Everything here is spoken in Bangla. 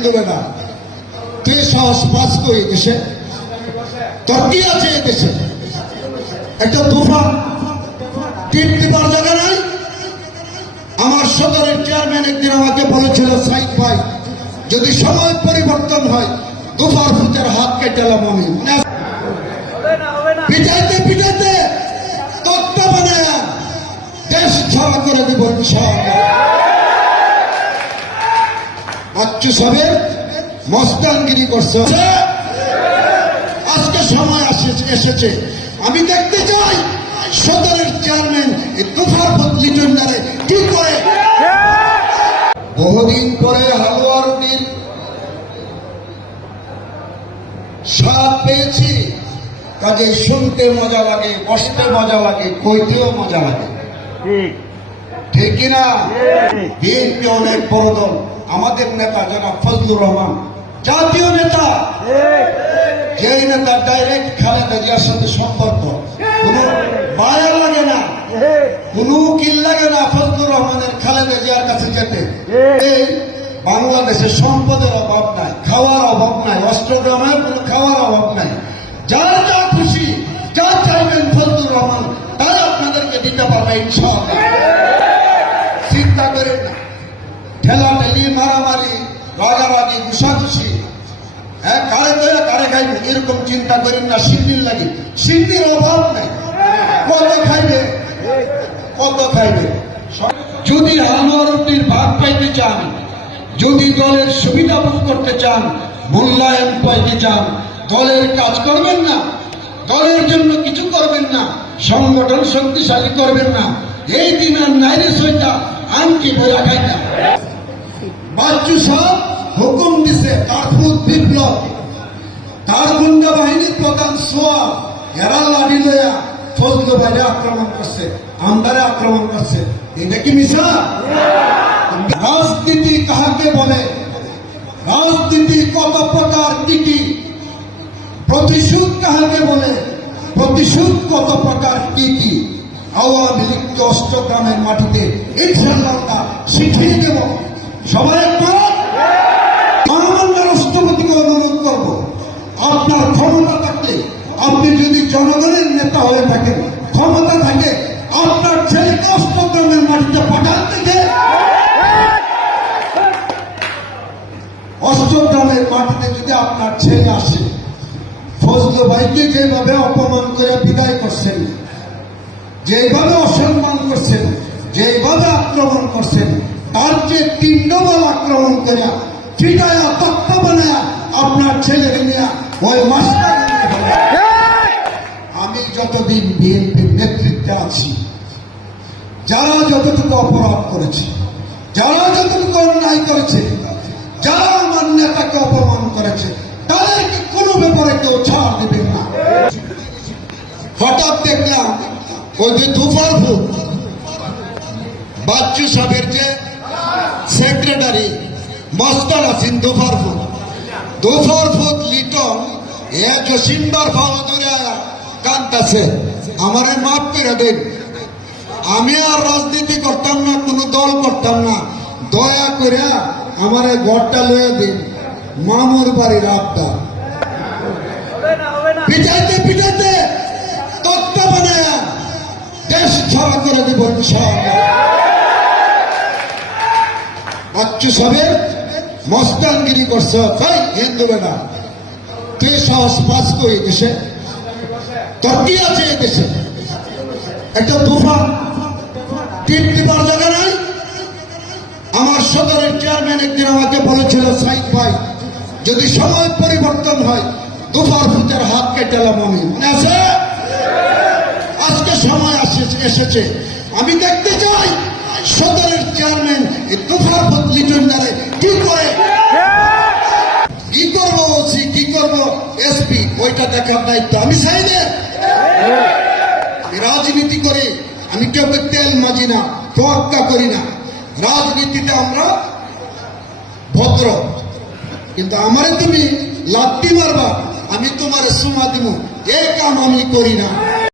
হিন্দু বেটা তুই সাহস পাস করি দেশে। তোর কি আছে এই দেশে। একটা তুফান। টিপ দিবার জায়গা নাই। আমার সদরের চেয়ারম্যান একদিন আমাকে বলেছিল সাইদ ভাই যদি সময় পরিবর্তন হয় দুফার ফুটের হাত কেটেলাম আমি। মনে পিটাইতে পিটাইতে তত্ত্ব বানায় দেশ ছাড়া করে দিব ইনশাআল্লাহ। বাচ্চু মস্তানগিরি করছে। আজকে সময় এসেছে। আমি দেখতে চাই সদরের চেয়ারম্যান এই তুফার লিটন কি করে। বহুদিন পরে হালুয়া রুটির স্বাদ পেয়েছি। কাজে শুনতে মজা লাগে, বসতে মজা লাগে, কইতেও মজা লাগে। ঠিক ঠিক কিনা? বিএনপি অনেক বড় দল। আমাদের নেতা যারা ফজলুর রহমান, জাতীয় নেতা। যে নেতা ডাইরেক্ট খালেদা জিয়ার সাথে সম্পর্ক লাগে না লাগে না ফজলুর রহমানের খালেদা জিয়ার কাছে যেতে। এই সম্পদের অভাব নাই, খাওয়ার অভাব নাই অস্ট্রগ্রামের কোন খাওয়ার অভাব নাই। যার যা খুশি, যা চাইবেন ফজলুর রহমান তাই আপনাদেরকে দিতে পারবে চিন্তা করেন না ঠেলাঠেলি মারামারি ঘুষাঘুষি হ্যাঁ কারে ধরে কারে খাইবে। এরকম চিন্তা করেন না সিন্দির লাগে। সিন্দির অভাব নেই। কত খাইবে? কত খাইবে? যদি হালুয়া রুটির ভাগ পাইতে চান, যদি দলের সুবিধা ভোগ করতে চান, মূল্যায়ন পাইতে চান, দলের কাজ করবেন না, দলের জন্য কিছু করবেন না, সংগঠন শক্তিশালী করবেন না, এই দিন আর নাইরে সইটা আনকি বোঝা খাইতা বাচ্চু সাহেব হুকুম দিছে, তার বিপ্লব তার গুন্ডা বাহিনীর প্রধান সোয়া এরা লাঠি লইয়া ফজলু বাইরে আক্রমণ করছে, আমদারে আক্রমণ করছে। এটা কি মিশা রাজনীতি কাহাকে বলে? রাজনীতি কত প্রকার কি কি প্রতিশোধ কাহাকে বলে? প্রতিশোধ কত প্রকার কি কি আওয়ামী লীগকে অষ্টগ্রামের মাটিতে ইনশাল্লাহ শিখিয়ে দেব। সবাই একটু মহামান্য রাষ্ট্রপতিকে অনুরোধ করব আপনার ক্ষমতা থাকলে আপনি যদি জনগণের নেতা হয়ে থাকেন ক্ষমতা থাকে, আপনার ছেলেকে অষ্টগ্রামের মাটিতে পাঠান থেকে অষ্টগ্রামের মাটিতে যদি আপনার ছেলে আসে, ফজলু ভাইকে যেভাবে অপমান করে বিদায় করছেন যেভাবে অসম্মান করছেন যেভাবে আক্রমণ করছেন, তার যে তিন ডবল আক্রমণ করে ফিটায়া তত্ত্ব বানায়া আপনার ছেলেকে নিয়ে ওই মাস্টার যতদিন বিএনপির নেতৃত্বে আছি, যারা যতটুকু অপরাধ করেছে, যারা যতটুকু অন্যায় করেছে, যারা আমার নেতাকে অপমান করেছে, তাদেরকে কোনো ব্যাপারে কেউ ছাড় দেবেন না। হঠাৎ দেখলাম ওই যে দুফার ভূত, বাচ্চু সাহেবের যে সেক্রেটারি মস্তান আছেন দুফার ভূত। দুফার ভূত লিটন, এ জসিমবার ভালো ধরে কান্তাছে আমারে মাফ করে দেন। আমি আর রাজনীতি করতাম না, কোনো দল করতাম না। দয়া করে আমার ঘরটা লয়ে দিন, মামুর বাড়ির আড্ডা। পিটাইতে পিটাইতে তত্ত্ব বানায় দেশ ছাড়া করে দিব সাহেব, মস্তানগিরি করছ। তাই হিন্দু বেটা তুই সাহস পাস করে দেশে তোর কি আছে দেশে। একটা তুফান টিপ দিবার জায়গা নাই। আমার সদরের চেয়ারম্যান একদিন আমাকে বলেছিল সাইদ ভাই, যদি সময় পরিবর্তন হয় দুফার ফুটের হাত কেটেলাম আমি। মনে আছে? আজকে সময় আসে- এসেছে। আমি দেখতে চাই সদরের চেয়ারম্যান এই তুফার ফুট লিটন কি করে? কি করব ওসি, কি করব? এসপি, ওইটা দেখার দায়িত্ব আমি চাই রাজনীতি করি আমি কেউ তেল মাজি না তোয়াক্কা করি না রাজনীতিতে আমরা ভদ্র কিন্তু আমারে তুমি লাত্তি মারবা আমি তোমার সুমা দিব এ কাম আমি করি না